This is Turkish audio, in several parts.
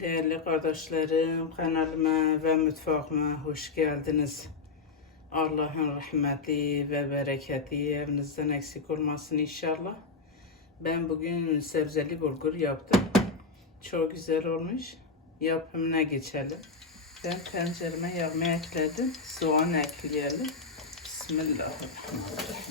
Değerli kardeşlerim, kanalıma ve mutfağıma hoş geldiniz. Allah'ın rahmeti ve bereketi evinizden eksik olmasın inşallah. Ben bugün sebzeli bulgur yaptım. Çok güzel olmuş. Yapımına geçelim. Ben tencereme yağma ekledim. Soğan ekleyelim. Bismillahirrahmanirrahim.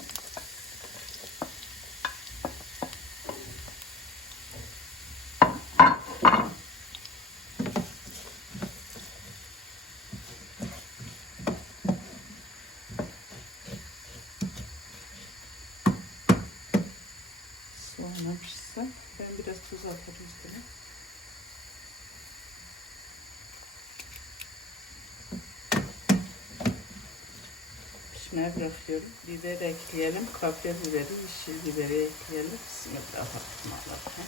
Soğanı pişsin. Ben biraz tuz atarım üstüne. Pişmeye bırakıyorum. Biber ekleyelim. Kapya biberi, yeşil biberi ekleyelim. Bismillahirrahmanirrahim.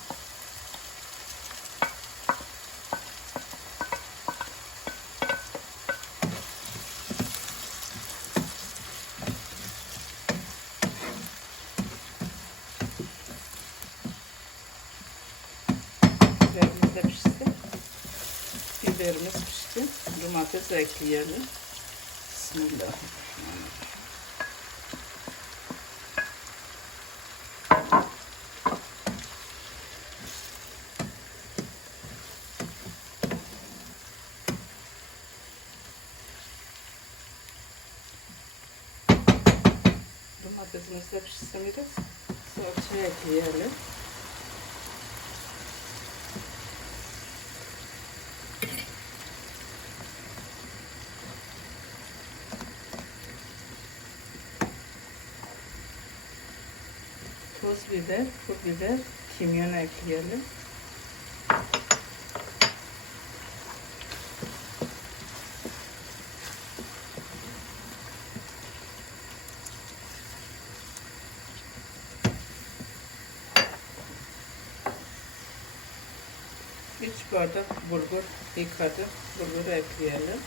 Biberimiz de pişti. Biberimiz pişti. Domates ekleyelim. Bismillahirrahmanirrahim. Domatesimiz de pişsin biraz. Salça ekleyelim. Toz biber, pul biber, kimyon ekleyelim. Üç bardak bulgur yıkadım. Bulguru ekleyelim.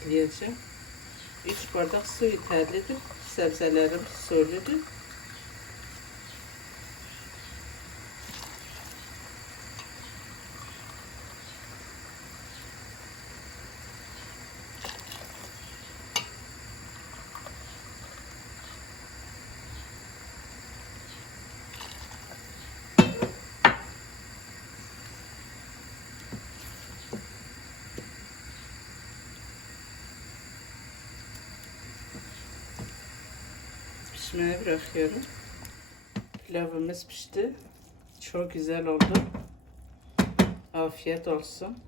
Ekleyeceğim. 3 bardak su yeterlidir. Sebzelerim suludur. Pişmeye bırakıyorum. Pilavımız pişti. Çok güzel oldu. Afiyet olsun.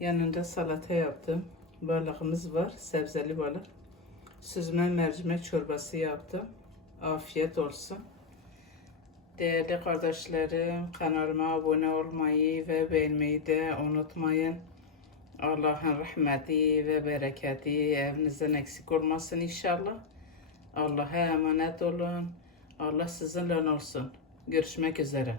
Yanında salata yaptım. Balığımız var. Sebzeli balık. Süzme mercimek çorbası yaptım. Afiyet olsun. Değerli kardeşlerim, kanalıma abone olmayı ve beğenmeyi de unutmayın. Allah'ın rahmeti ve bereketi evinizden eksik olmasın inşallah. Allah'a emanet olun. Allah sizinle olsun. Görüşmek üzere.